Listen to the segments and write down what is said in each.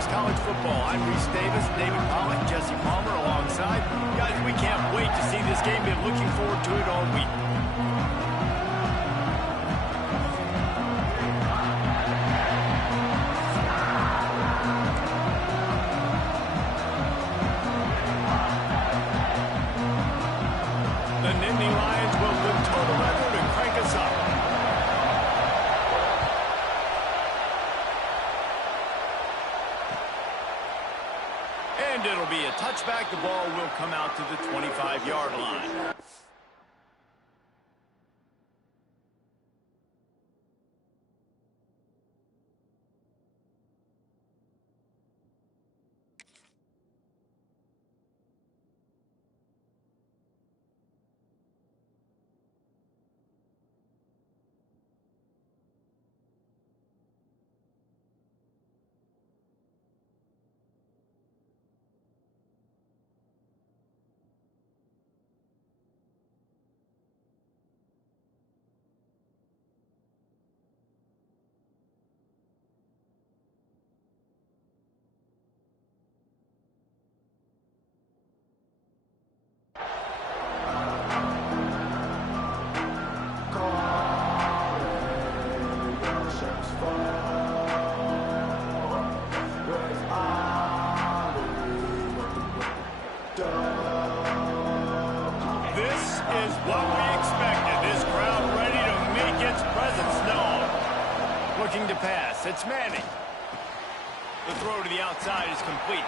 talks college football. I'm Reese Davis, David Pollock, Jesse Palmer alongside. Guys, we can't wait to see this game. Been looking forward to it all week. The Nittany Lions will control the weather to crank us up. And it'll be a touchback. The ball will come out to the 25-yard line. Is what we expected. This crowd ready to make its presence known. Looking to pass. It's Manning. The throw to the outside is complete.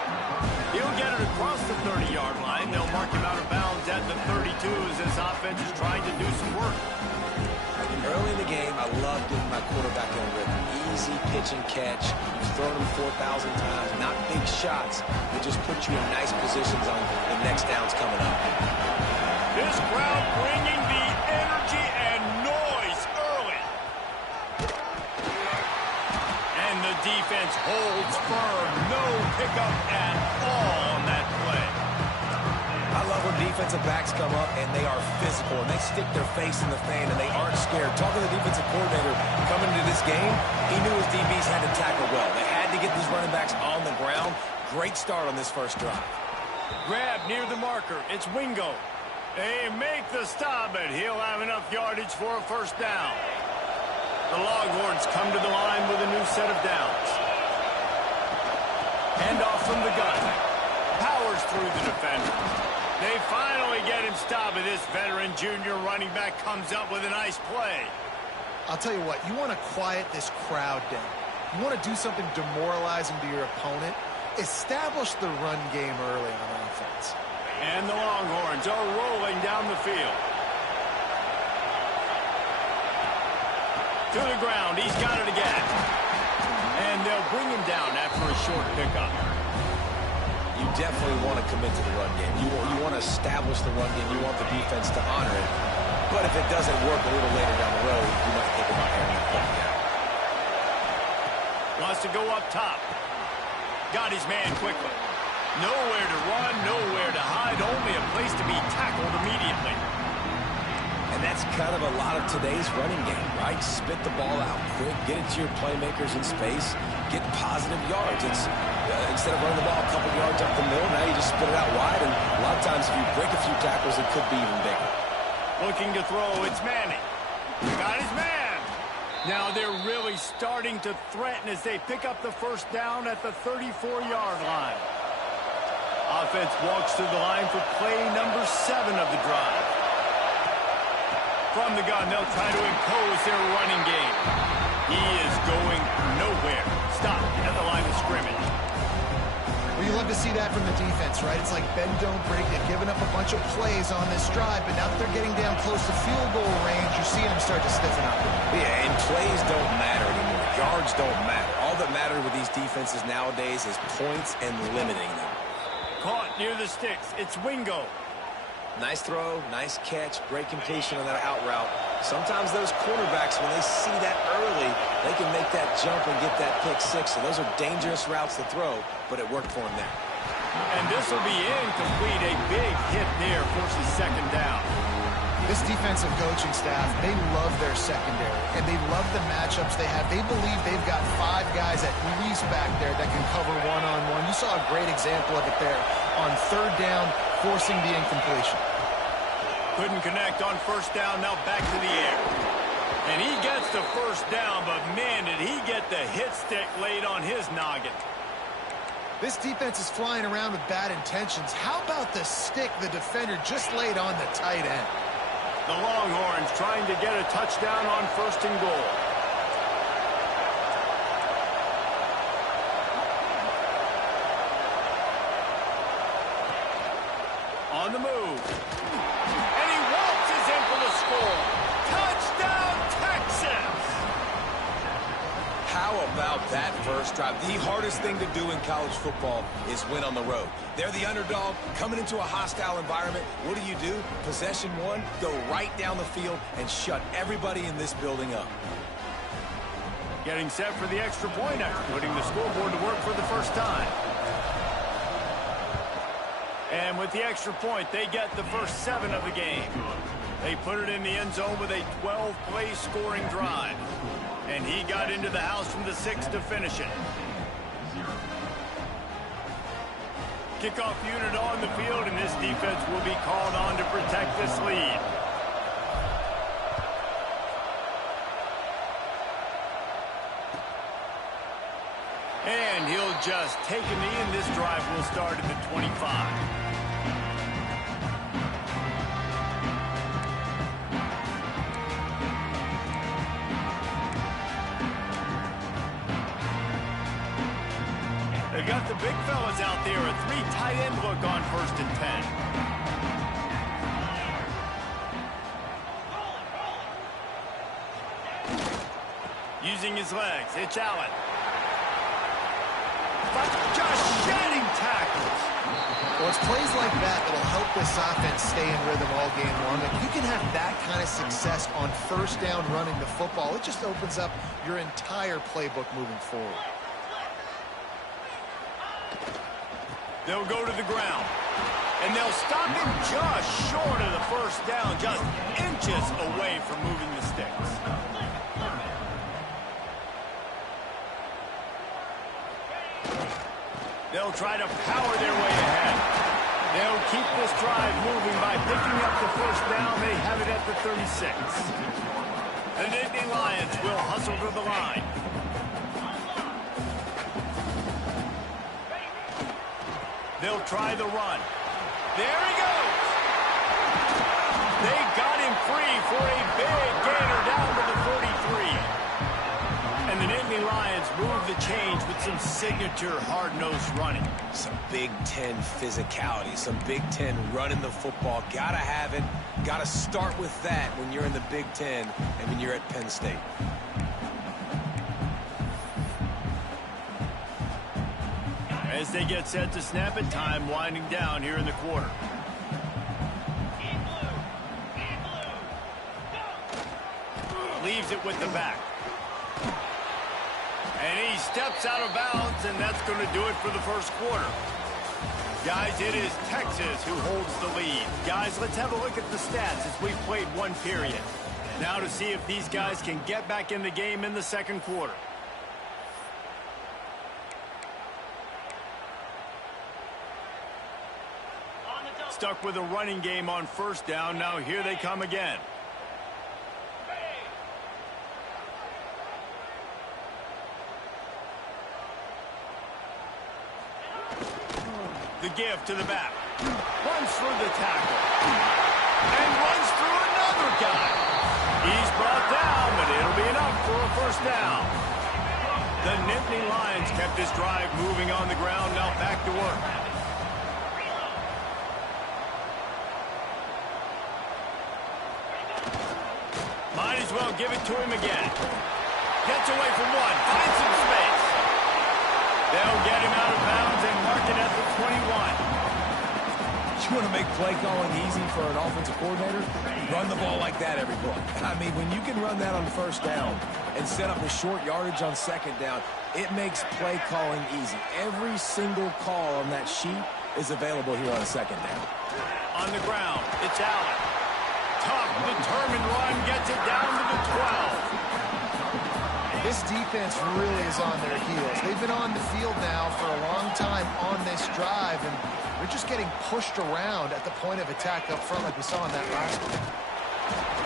He'll get it across the 30-yard line. They'll mark him out of bounds at the 32 as this offense is trying to do some work. Early in the game, I love getting my quarterback in a rhythm. Easy pitch and catch. You've thrown him 4,000 times. Not big shots, but just put you in nice positions on the next downs coming up. This crowd bringing the energy and noise early. And the defense holds firm. No pickup at all on that play. I love when defensive backs come up and they are physical and they stick their face in the fan and they aren't scared. Talking to the defensive coordinator coming into this game, he knew his DBs had to tackle well. They had to get these running backs on the ground. Great start on this first drive. Grab near the marker. It's Wingo. They make the stop, but he'll have enough yardage for a first down. The Longhorns come to the line with a new set of downs. Handoff from the gun. Powers through the defender. They finally get him stopped, and this veteran junior running back comes up with a nice play. I'll tell you what, you want to quiet this crowd down. You want to do something demoralizing to your opponent. Establish the run game early on offense. And the Longhorns are rolling down the field. To the ground, he's got it again. And they'll bring him down after a short pickup. You definitely want to commit to the run game. You want to establish the run game. You want the defense to honor it. But if it doesn't work a little later down the road, you might think about having it come down. Wants to go up top. Got his man quickly. Nowhere to run, nowhere to hide, only a place to be tackled immediately. And that's kind of a lot of today's running game, right? Spit the ball out quick, get it to your playmakers in space, get positive yards. It's instead of running the ball a couple yards up the middle, now you just spit it out wide, and a lot of times if you break a few tackles, it could be even bigger. Looking to throw, it's Manning. Got his man. Now they're really starting to threaten as they pick up the first down at the 34-yard line. Offense walks to the line for play number 7 of the drive. From the gun, they'll try to impose their running game. He is going nowhere. Stopped at the line of scrimmage. Well, you love to see that from the defense, right? It's like bend, don't break. They've given up a bunch of plays on this drive, but now that they're getting down close to field goal range, you're seeing them start to stiffen up. Yeah, and plays don't matter anymore. Yards don't matter. All that matters with these defenses nowadays is points and limiting them. Caught near the sticks. It's Wingo. Nice throw, nice catch, great completion on that out route. Sometimes those quarterbacks, when they see that early, they can make that jump and get that pick six. So those are dangerous routes to throw, but it worked for him there. And this will be incomplete. A big hit there forces second down. This defensive coaching staff, they love their secondary, and they love the matchups they have. They believe they've got 5 guys at least back there that can cover one-on-one. You saw a great example of it there on 3rd down, forcing the incompletion. Couldn't connect on 1st down, now back to the air. And he gets the 1st down, but man, did he get the hit stick laid on his noggin. This defense is flying around with bad intentions. How about the stick the defender just laid on the tight end? The Longhorns trying to get a touchdown on 1st and goal. On the move. And he waltzes in for the score. Touchdown, Texas! How about that first drive? The hardest thing to do in college football is win on the road. They're the underdog, coming into a hostile environment. What do? Possession 1, go right down the field and shut everybody in this building up. Getting set for the extra point after putting the scoreboard to work for the first time. And with the extra point, they get the first 7 of the game. They put it in the end zone with a 12-play scoring drive. And he got into the house from the 6 to finish it. Kickoff unit on the field, and this defense will be called on to protect this lead. And he'll just take a knee, and this drive will start at the 25. They've got the big fellas out there, a 3 tight end look on 1st and 10. Using his legs, it's Allen. But just shedding tackles. Well, it's plays like that that'll help this offense stay in rhythm all game long. If you can have that kind of success on 1st down running the football, it just opens up your entire playbook moving forward. They'll go to the ground. And they'll stop him just short of the 1st down, just inches away from moving the sticks. They'll try to power their way ahead. They'll keep this drive moving by picking up the 1st down. They have it at the 36. The Nittany Lions will hustle to the line. They'll try the run. There he goes. They got him free for a big gainer down to the 43. And the Nittany Lions move the change with some signature hard-nosed running. Some Big Ten physicality, some Big Ten running the football. Gotta have it. Gotta start with that when you're in the Big Ten and when you're at Penn State. As they get set to snap it, time winding down here in the quarter. Leaves it with the back. And he steps out of bounds, and that's going to do it for the 1st quarter. Guys, it is Texas who holds the lead. Guys, let's have a look at the stats as we've played 1 period. Now to see if these guys can get back in the game in the 2nd quarter. Stuck with a running game on 1st down. Now here they come again. The give to the back. Runs through the tackle. And runs through another guy. He's brought down, but it'll be enough for a 1st down. The Nittany Lions kept this drive moving on the ground. Now back to work. Might as well give it to him again. Gets away from 1. Finds some space. They'll get him out of bounds and mark it at the 21. You want to make play calling easy for an offensive coordinator? Run the ball like that every play. I mean, when you can run that on 1st down and set up a short yardage on 2nd down, it makes play calling easy. Every single call on that sheet is available here on 2nd down. On the ground, it's Allen. tough, determined run gets it down to the 12. This defense really is on their heels. They've been on the field now for a long time on this drive, and they're just getting pushed around at the point of attack up front like we saw in that last one.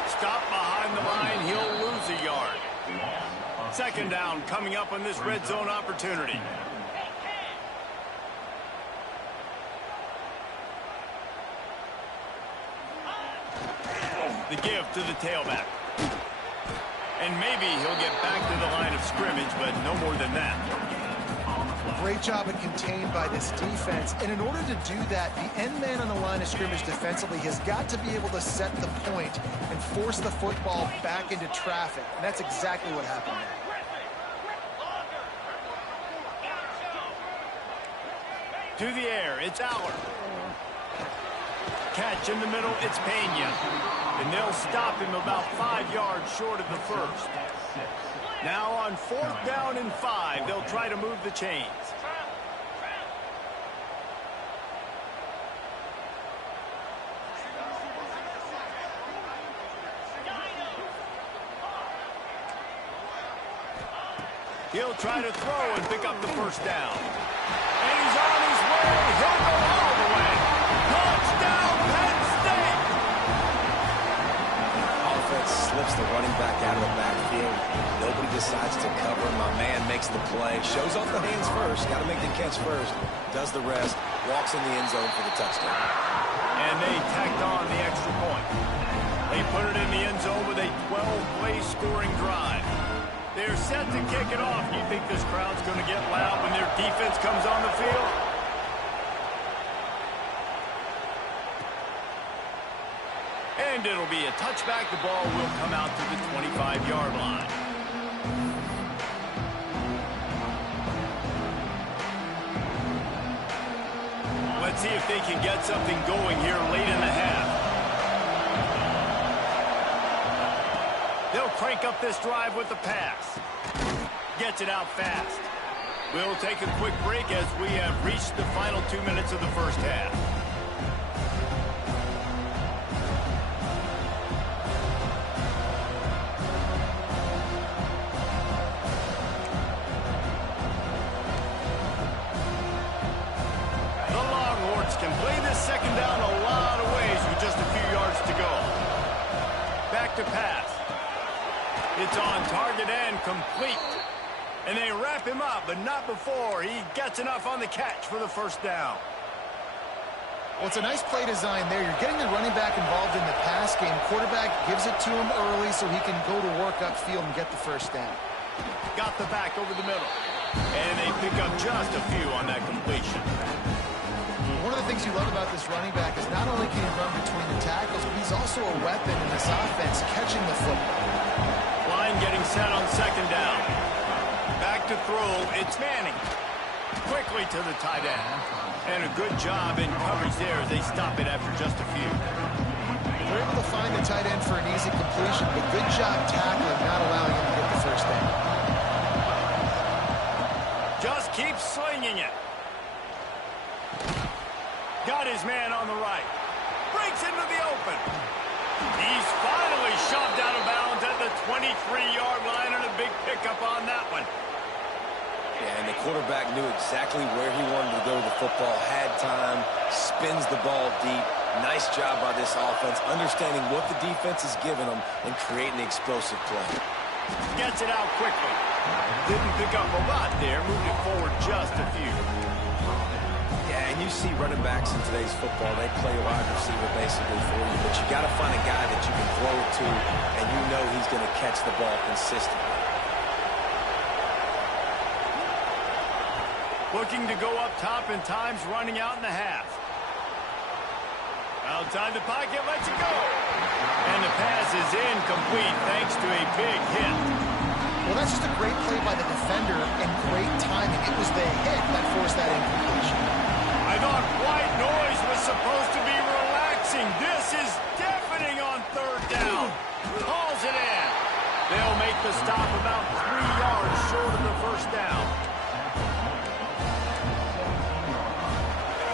Stop behind the line, he'll lose a yard. Second down coming up on this red zone opportunity. The give to the tailback. And maybe he'll get back to the line of scrimmage, but no more than that. Great job of contained by this defense. And in order to do that, the end man on the line of scrimmage defensively has got to be able to set the point and force the football back into traffic. And that's exactly what happened there. To the air, it's Aller. Catch in the middle, it's Pena. And they'll stop him about 5 yards short of the first. Now on 4th down and 5, they'll try to move the chains. He'll try to throw and pick up the first down. And he's on his way. He'll go all the way. Touchdown, Penn State! Offense slips the running back out of the backfield. Nobody decides to cover. My man makes the play. Shows off the hands first. Got to make the catch first. Does the rest. Walks in the end zone for the touchdown. And they tacked on the extra point. They put it in the end zone with a 12-play scoring drive. They're set to kick it off. You think this crowd's going to get loud when their defense comes on the field? And it'll be a touchback. The ball will come out to the 25-yard line. Let's see if they can get something going here late in the half. They'll crank up this drive with the pass. Gets it out fast. We'll take a quick break as we have reached the final 2 minutes of the first half. The Longhorns can play this second down a lot of ways with just a few yards to go. Back to pass. It's on target and complete. And they wrap him up, but not before he gets enough on the catch for the first down. Well, it's a nice play design there. You're getting the running back involved in the pass game. Quarterback gives it to him early so he can go to work upfield and get the first down. Got the back over the middle. And they pick up just a few on that completion. One of the things you love about this running back is not only can he run between the tackles, but he's also a weapon in this offense, catching the football. Line getting set on second down. Back to throw, it's Manning. Quickly to the tight end. And a good job in coverage there as they stop it after just a few. They're able to find the tight end for an easy completion, but good job tackling, not allowing him to get the first down. Just keep slinging it. Got his man on the right. Breaks into the open. He's finally shoved out of bounds at the 23-yard line, and a big pickup on that one. Yeah, and the quarterback knew exactly where he wanted to go to the football, had time, spins the ball deep. Nice job by this offense, understanding what the defense is giving them and creating the explosive play. Gets it out quickly. Didn't pick up a lot there, moved it forward just a few. Yeah, and you see running backs in today's football, they play wide receiver basically for you, but you got to find a guy that you can throw it to, and you know he's going to catch the ball consistently. Looking to go up top, and time's running out in the half. Outside the pocket, lets it go. And the pass is incomplete thanks to a big hit. Well, that's just a great play by the defender and great timing. It was the hit that forced that incompletion. I thought white noise was supposed to be relaxing. This is deafening on third down. Hauls it in. They'll make the stop about 3 yards short of the first down.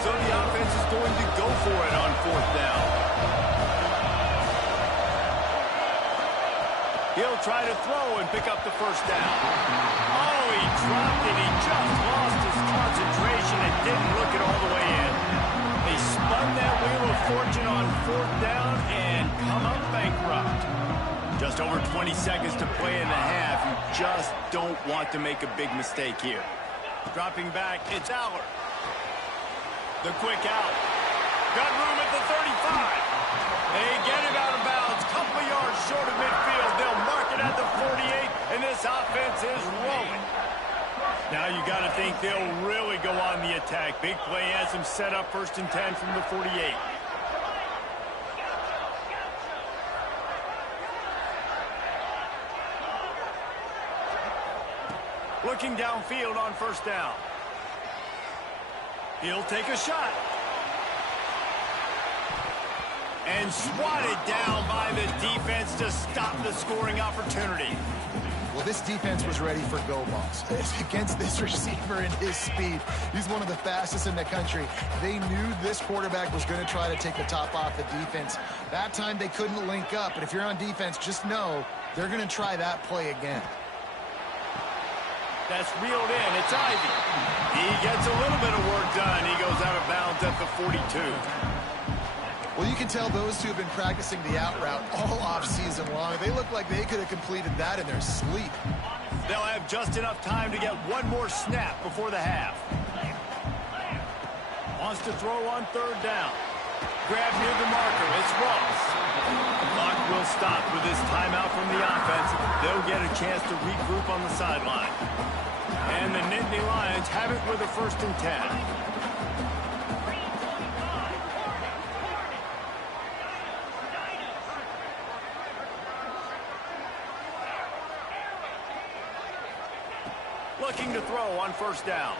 So the offense is going to go for it on fourth down. He'll try to throw and pick up the first down. Oh, he dropped it. He just lost his concentration and didn't look it all the way in. They spun that wheel of fortune on fourth down and come up bankrupt. Just over 20 seconds to play in the half. You just don't want to make a big mistake here. Dropping back, it's Aller. The quick out. Got room at the 35. They get him out of bounds. Couple of yards short of midfield. They'll mark it at the 48, and this offense is rolling. Now you got to think they'll really go on the attack. Big play has them set up 1st and 10 from the 48. Looking downfield on 1st down. He'll take a shot. And swatted down by the defense to stop the scoring opportunity. Well, this defense was ready for go balls. Against this receiver and his speed, he's one of the fastest in the country. They knew this quarterback was going to try to take the top off the defense. That time they couldn't link up, but if you're on defense, just know they're going to try that play again. That's reeled in. It's Ivy. He gets a little bit of work done. He goes out of bounds at the 42. Well, you can tell those two have been practicing the out route all off-season long. They look like they could have completed that in their sleep. They'll have just enough time to get one more snap before the half. Wants to throw on 3rd down. Grab near the marker. It's Ross. The clock will stop with this timeout from the offense. They'll get a chance to regroup on the sideline. And the Nittany Lions have it with a 1st and 10. Looking to throw on 1st down.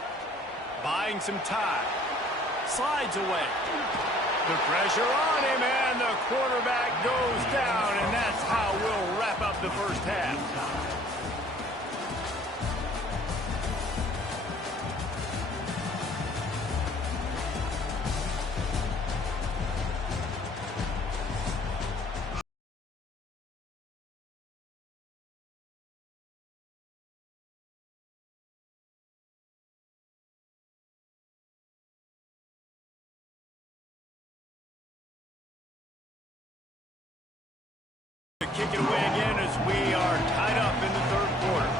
Buying some time. Slides away. The pressure on him, and the quarterback goes down, and that's how we'll wrap up the 1st half. Kick it away again as we are tied up in the 3rd quarter.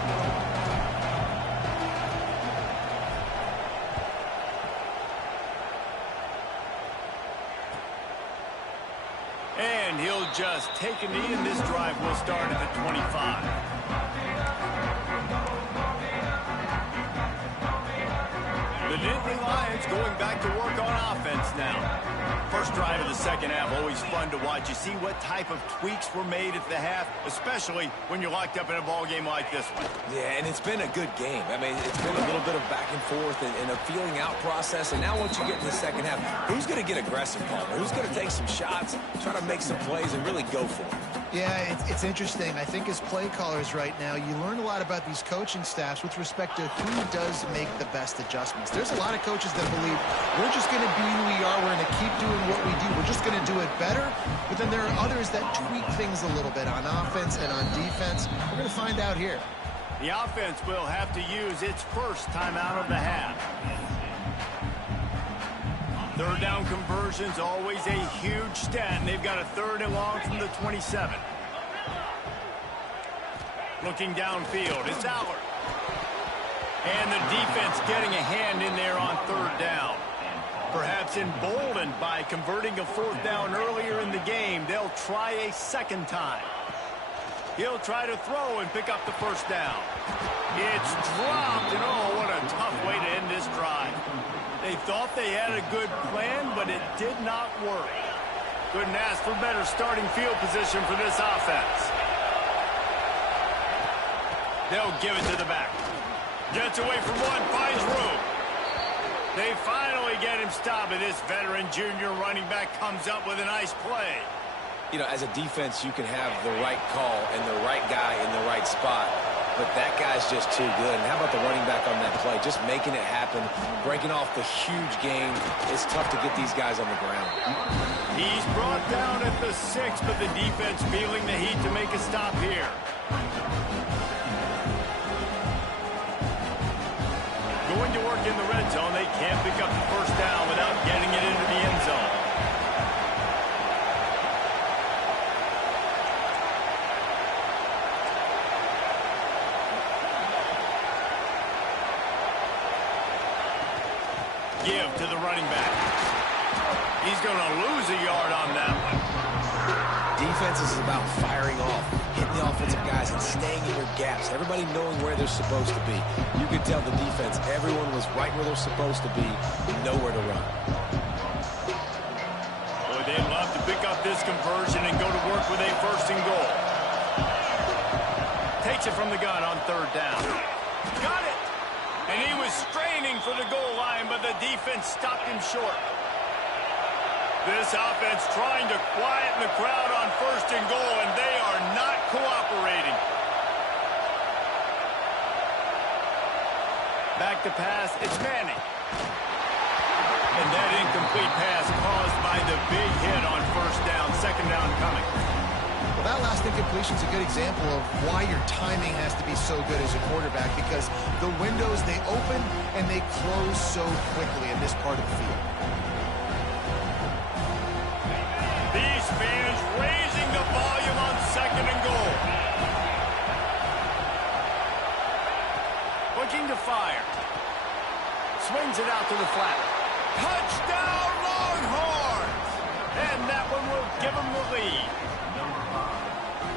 And he'll just take a knee, and this drive will start at the 25. The Nittany Lions going back to work on offense now. First drive of the 2nd half, always fun to watch. You see what type of tweaks were made at the half, especially when you're locked up in a ball game like this one. Yeah, and it's been a good game. I mean, it's been a little bit of back and forth and a feeling out process. And now once you get in the 2nd half, who's going to get aggressive, Palmer? Who's going to take some shots, try to make some plays, and really go for it? Yeah, it's interesting. I think as play callers right now, you learn a lot about these coaching staffs with respect to who does make the best adjustments. There's a lot of coaches that believe we're just going to be who we are. We're going to keep doing what we do. We're just going to do it better. But then there are others that tweak things a little bit on offense and on defense. We're going to find out here. The offense will have to use its first timeout of the half. 3rd down conversion's always a huge stat, and they've got a 3rd and long from the 27. Looking downfield, it's Aller. And the defense getting a hand in there on 3rd down. Perhaps emboldened by converting a 4th down earlier in the game, they'll try a 2nd time. He'll try to throw and pick up the 1st down. It's dropped, and oh, what a tough way to end this drive. They thought they had a good plan, but it did not work. Couldn't ask for better starting field position for this offense. They'll give it to the back. Gets away from one, finds room. They finally get him stopped, and this veteran junior running back comes up with a nice play. You know, as a defense, you can have the right call and the right guy in the right spot. but that guy's just too good. And how about the running back on that play? Just making it happen, breaking off the huge game. It's tough to get these guys on the ground. He's brought down at the 6, but the defense feeling the heat to make a stop here. Going to work in the red zone. They can't pick up the first down without getting it into the end zone. Give to the running back. He's going to lose a yard on that one. Defense is about firing off, hitting the offensive guys, and staying in your gaps. Everybody knowing where they're supposed to be. You could tell the defense, everyone was right where they're supposed to be, nowhere to run. Boy, they'd love to pick up this conversion and go to work with a 1st and goal. Takes it from the gun on 3rd down. Got it! And he was straining for the goal line, but the defense stopped him short. This offense trying to quieten the crowd on 1st and goal, and they are not cooperating. Back to pass, it's Manning. And that incomplete pass caused by the big hit on 1st down, 2nd down coming. Well, that last incompletion is a good example of why your timing has to be so good as a quarterback, because the windows, they open and they close so quickly in this part of the field. These fans raising the volume on 2nd and goal. Looking to fire. Swings it out to the flat. Touchdown, Longhorns! And that one will give them the lead.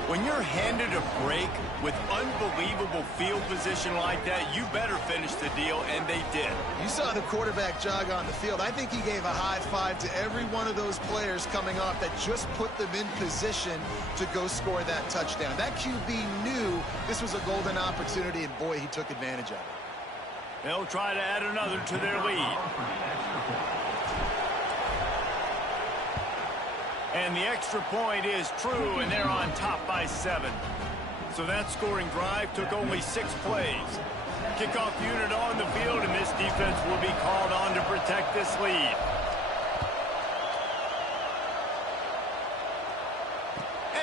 When you're handed a break with unbelievable field position like that, you better finish the deal, and they did. You saw the quarterback jog on the field. I think he gave a high five to every one of those players coming off that just put them in position to go score that touchdown. That QB knew this was a golden opportunity, and boy, he took advantage of it. They'll try to add another to their lead. And the extra point is true, and they're on top by 7. So that scoring drive took only 6 plays. Kickoff unit on the field, and this defense will be called on to protect this lead.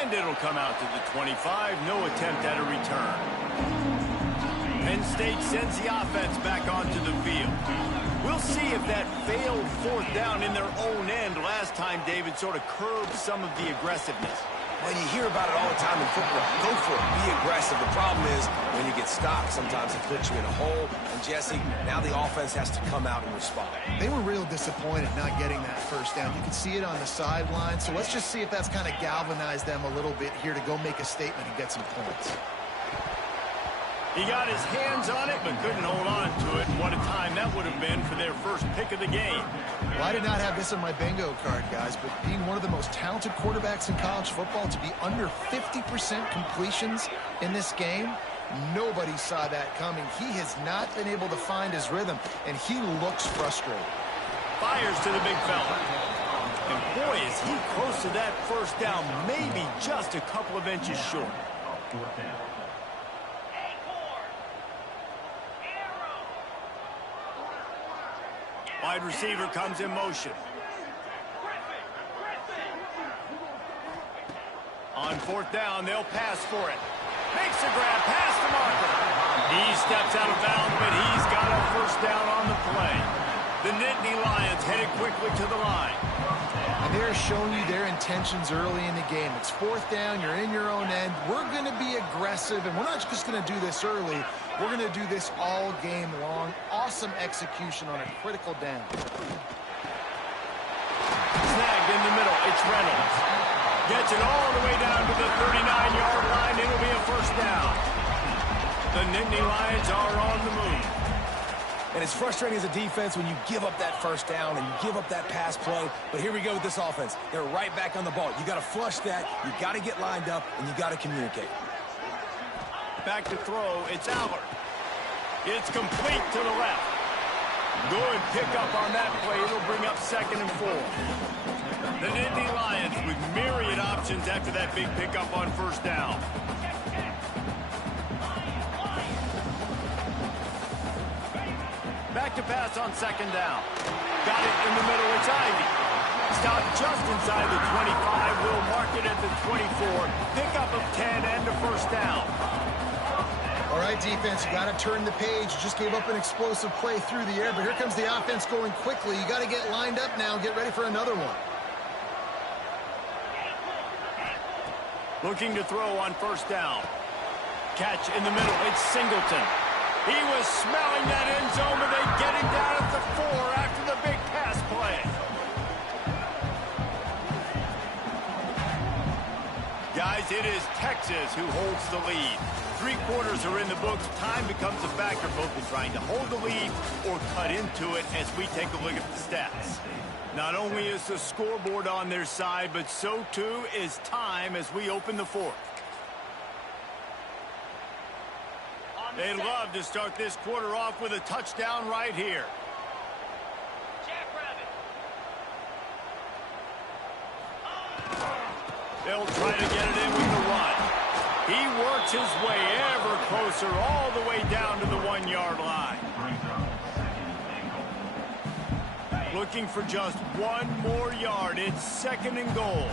And it'll come out to the 25. No attempt at a return. Penn State sends the offense back onto the field. We'll see if that failed 4th down in their own end last time, David, sort of curbed some of the aggressiveness. When you hear about it all the time in football, go for it, be aggressive. The problem is when you get stopped, sometimes it puts you in a hole. And Jesse, now the offense has to come out and respond. They were real disappointed not getting that 1st down. You can see it on the sideline. So let's just see if that's kind of galvanized them a little bit here to go make a statement and get some points. He got his hands on it, but couldn't hold on to it. And what a time that would have been for their first pick of the game. Well, I did not have this on my bingo card, guys, but being one of the most talented quarterbacks in college football, to be under 50% completions in this game, nobody saw that coming. He has not been able to find his rhythm, and he looks frustrated. Fires to the big fella. And boy, is he close to that 1st down, maybe just a couple of inches short. Wide receiver comes in motion. On 4th down, they'll pass for it. Makes a grab, pass to Marker. He steps out of bounds, but he's got a 1st down on the play. The Nittany Lions headed quickly to the line. And they're showing you their intentions early in the game. It's 4th down, you're in your own end. We're going to be aggressive, and we're not just going to do this early. We're going to do this all game long. Awesome execution on a critical down. Snagged in the middle, it's Reynolds. Gets it all the way down to the 39-yard line. It'll be a 1st down. The Nittany Lions are on the move. And it's frustrating as a defense when you give up that 1st down and you give up that pass play. But here we go with this offense. They're right back on the ball. You got to flush that. You got to get lined up, and you got to communicate. Back to throw, it's Allard. It's complete to the left. Good pickup on that play. It'll bring up 2nd and 4. The Nittany Lions with myriad options after that big pickup on 1st down. Back to pass on second down. Got it in the middle. It's Ivy. Stop just inside the 25. We'll mark it at the 24. Pickup of 10 and a first down. All right, defense, you got to turn the page. You just gave up an explosive play through the air, but here comes the offense going quickly. You got to get lined up now and get ready for another one. Looking to throw on first down. Catch in the middle. It's Singleton. He was smelling that end zone, but they get him down at the 4 after the big pass play. Guys, it is Texas who holds the lead. 3 quarters are in the books. Time becomes a factor both in trying to hold the lead or cut into it as we take a look at the stats. Not only is the scoreboard on their side, but so too is time as we open the 4th. They'd love to start this quarter off with a touchdown right here. They'll try to get it in with the run. He works his way ever closer all the way down to the 1-yard line. Looking for just 1 more yard. It's 2nd and goal.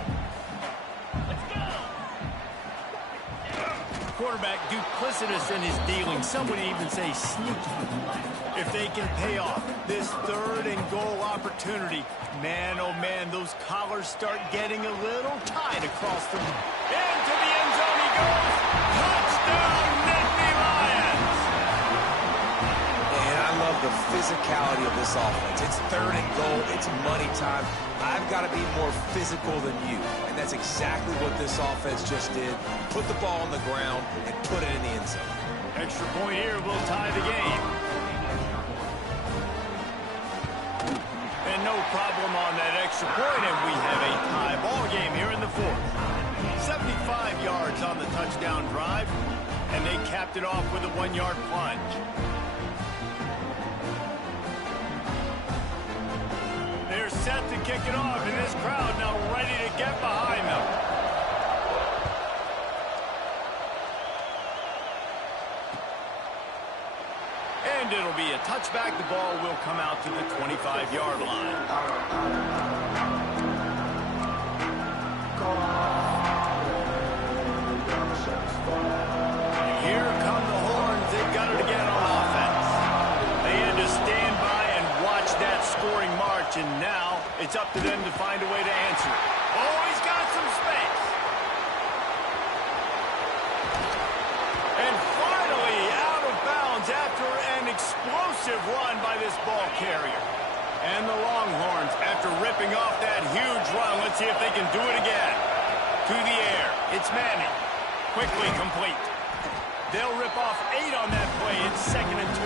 Quarterback duplicitous in his dealing. Some would even say sneaky. If they can pay off this 3rd and goal opportunity, man, oh man, those collars start getting a little tight across them. Into the end zone he goes. Touchdown, Nittany Lions! And I love the physicality of this offense. It's 3rd and goal. It's money time. I've got to be more physical than you. And that's exactly what this offense just did. Put the ball on the ground and put it in the end zone. Extra point here will tie the game. And no problem on that extra point, and we have a tie ball game here in the 4th. 75 yards on the touchdown drive, and they capped it off with a 1-yard plunge. They're set to kick it off, and this crowd now ready to get behind them. And it'll be a touchback. The ball will come out to the 25-yard line. Here come the horns. They've got it again on offense. They had to stand by and watch that scoring march, and now it's up to them to find a way to answer it. Oh, he's got some space. And finally out of bounds after an explosive run by this ball carrier. And the Longhorns, after ripping off that huge run, let's see if they can do it again. To the air, it's Manning. Quickly complete. They'll rip off 8 on that play. It's 2nd and 2.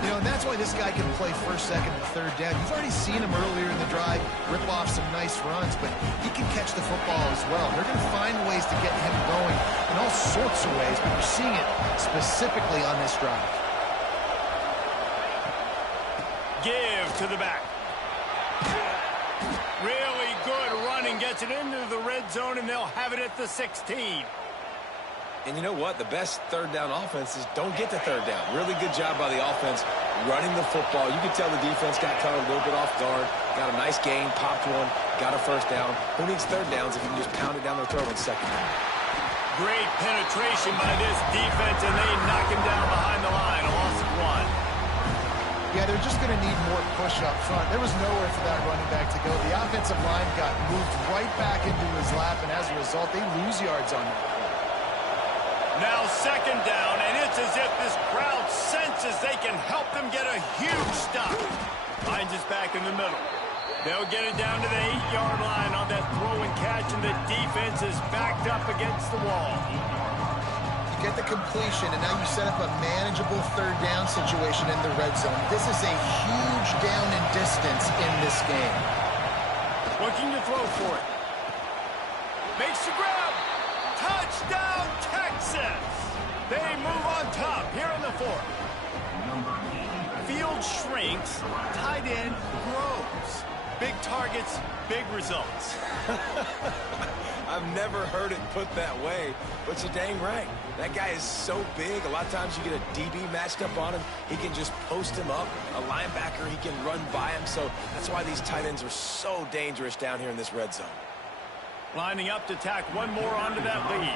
You know, and that's why this guy can play 1st, 2nd, and 3rd down. You've already seen him earlier in the drive rip off some nice runs, but he can catch the football as well. They're going to find ways to get him going in all sorts of ways, but you're seeing it specifically on this drive. Give to the back. Really good running. Gets it into the red zone, and they'll have it at the 16. And you know what? The best 3rd down offense is don't get to 3rd down. Really good job by the offense running the football. You could tell the defense got caught a little bit off guard. Got a nice gain, popped one, got a 1st down. Who needs 3rd downs if you can just pound it down their throat on 2nd down? Great penetration by this defense, and they knock him down behind the line. A loss of 1. Yeah, they're just going to need more push up front. There was nowhere for that running back to go. The offensive line got moved right back into his lap, and as a result, they lose yards on that. Now 2nd down, and it's as if this crowd senses they can help them get a huge stop. Finds us back in the middle. They'll get it down to the 8-yard line on that throw and catch, and the defense is backed up against the wall. You get the completion, and now you set up a manageable 3rd down situation in the red zone. This is a huge down in distance in this game. Looking to throw for it. Makes the grab. Touchdown, Texas! They move on top here in the 4th. Field shrinks, tight end grows. Big targets, big results. I've never heard it put that way, but you're dang right. That guy is so big, a lot of times you get a DB matched up on him. He can just post him up. A linebacker, he can run by him. So that's why these tight ends are so dangerous down here in this red zone. Lining up to tack one more onto that lead.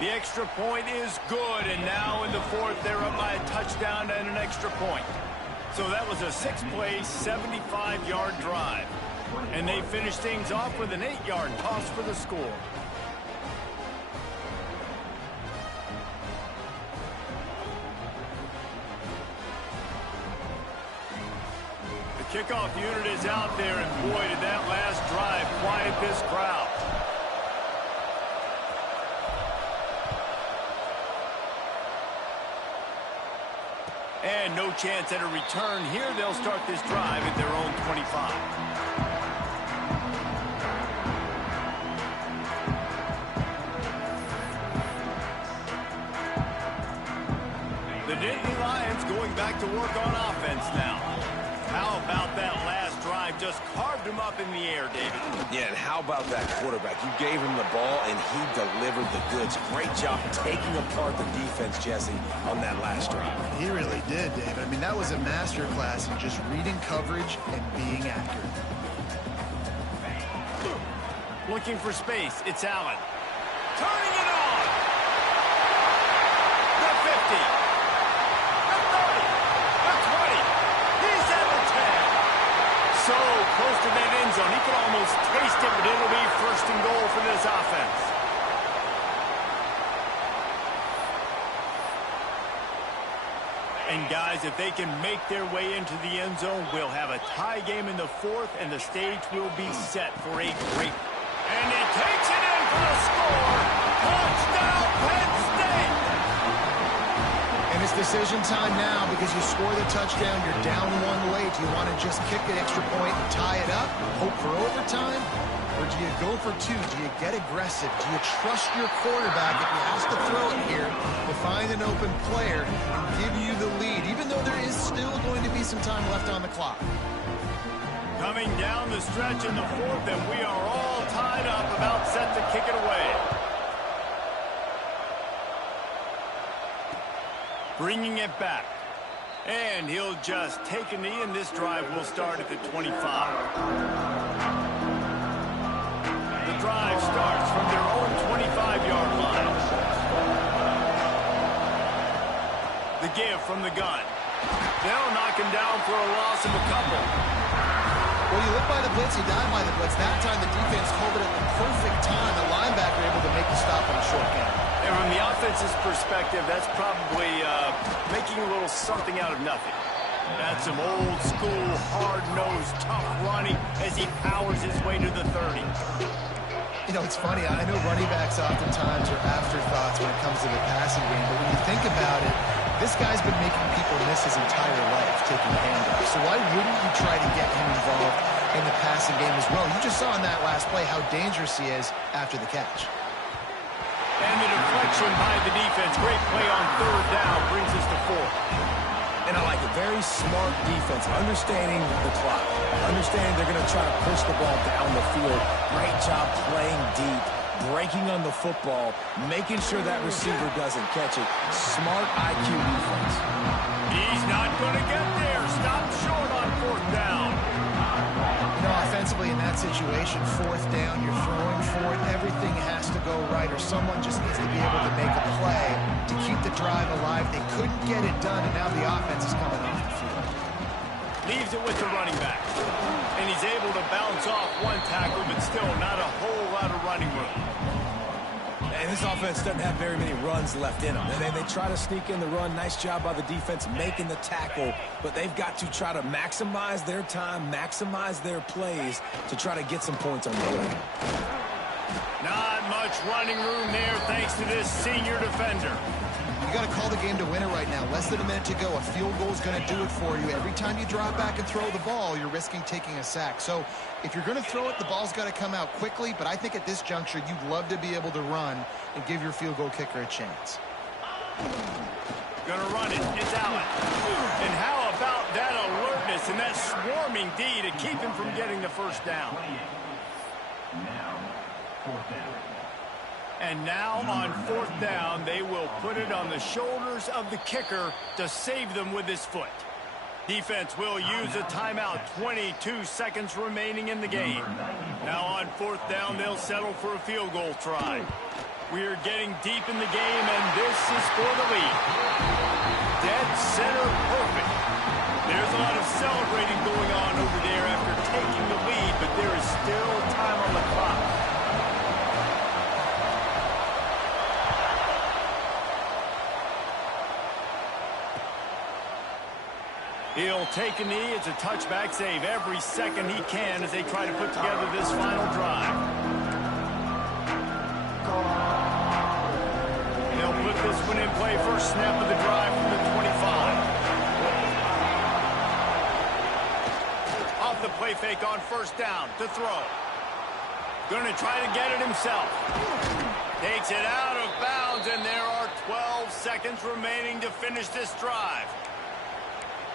The extra point is good, and now in the fourth, they're up by a touchdown and an extra point. So that was a 6-play, 75-yard drive. And they finished things off with an 8-yard toss for the score. The kickoff unit is out there, and boy, did that last drive quiet this crowd. And no chance at a return here. They'll start this drive at their own 25. The Nittany Lions going back to work on offense now. How about that last drive? Just carved him up in the air, David. Yeah, and how about that quarterback? You gave him the ball, and he delivered the goods. Great job taking apart the defense, Jesse, on that last drive. He really did, David. I mean, that was a masterclass in just reading coverage and being accurate. Looking for space. It's Allen. Turning it on. The 50. So close to that end zone. He could almost taste it, but it'll be first and goal for this offense. And guys, if they can make their way into the end zone, we'll have a tie game in the fourth, and the stage will be set for a great. And he takes it in for the score. Touchdown, Penn State! And it's decision time now because you score the touchdown, you're down one late. Do you want to just kick the extra point and tie it up, hope for overtime? Or do you go for two? Do you get aggressive? Do you trust your quarterback if he has to throw it here to find an open player and give you the lead, even though there is still going to be some time left on the clock? Coming down the stretch in the fourth, and we are all tied up, about set to kick it away. Bringing it back. And he'll just take a knee, and this drive will start at the 25. The drive starts from their own 25-yard line. The give from the gun. They'll knock him down for a loss of a couple. Well, you live by the blitz, you die by the blitz. That time the defense called it at the perfect time. The linebacker able to make the stop on a short gain. And from the offense's perspective, that's probably making a little something out of nothing. That's some old school, hard-nosed, tough running as he powers his way to the 30. You know, it's funny. I know running backs oftentimes are afterthoughts when it comes to the passing game, but when you think about it, this guy's been making people miss his entire life taking handoffs. So why wouldn't you try to get him involved in the passing game as well? You just saw in that last play how dangerous he is after the catch. And the deflection by the defense. Great play on third down brings us to fourth. And I like a very smart defense, understanding the clock, understanding they're going to try to push the ball down the field. Great job playing deep, breaking on the football, making sure that receiver doesn't catch it. Smart IQ defense. He's not going to get there. Stop short on fourth down. You know, offensively in that situation, fourth down, you're throwing for it, everything has to go right, or someone just needs to be able to make a play to keep the drive alive. They couldn't get it done, and now the offense is coming off the field. Leaves it with the running back. And he's able to bounce off one tackle, but still not a whole lot of running room. And this offense doesn't have very many runs left in them. They try to sneak in the run. Nice job by the defense making the tackle, but they've got to try to maximize their time, maximize their plays to try to get some points on the way. Not much running room there thanks to this senior defender. You got to call the game to win it right now. Less than a minute to go. A field goal is going to do it for you. Every time you drop back and throw the ball, you're risking taking a sack. So if you're going to throw it, the ball's got to come out quickly. But I think at this juncture, you'd love to be able to run and give your field goal kicker a chance. Gonna run it. It's Allen. And how about that alertness and that swarming D to keep him from getting the first down. And now on fourth down, they will put it on the shoulders of the kicker to save them with his foot. Defense will use a timeout. 22 seconds remaining in the game. Now on fourth down, they'll settle for a field goal try. We are getting deep in the game, and this is for the lead. Dead center perfect. There's a lot of celebrating going on over there after taking the lead, but there is still time on the clock. He'll take a knee. It's a touchback save every second he can as they try to put together this final drive. They'll put this one in play. First snap of the drive from the 25. Off the play fake on first down to throw. Going to try to get it himself. Takes it out of bounds, and there are 12 seconds remaining to finish this drive.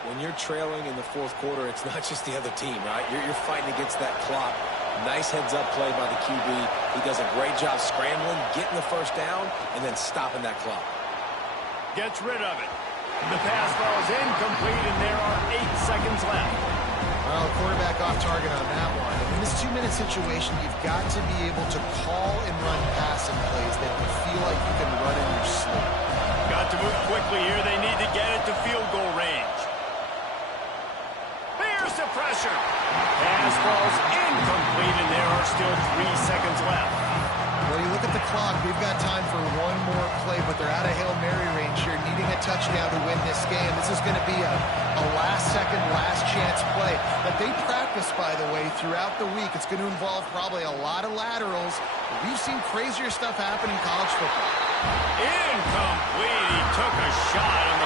When you're trailing in the fourth quarter, it's not just the other team, right? You're fighting against that clock. Nice heads-up play by the QB. He does a great job scrambling, getting the first down, and then stopping that clock. Gets rid of it. The pass falls incomplete, and there are 8 seconds left. Well, quarterback off target on that one. In this 2-minute situation, you've got to be able to call and run passing plays that you feel like you can run in your sleep. Got to move quickly here. They need to get it to field goal range. Here's the pressure. Pass falls incomplete, and there are still 3 seconds left. Well, you look at the clock. We've got time for one more play, but they're out of Hail Mary range here, needing a touchdown to win this game. This is going to be a last-second, last-chance play that they practice, by the way, throughout the week. It's going to involve probably a lot of laterals. We've seen crazier stuff happen in college football. Incomplete. He took a shot on the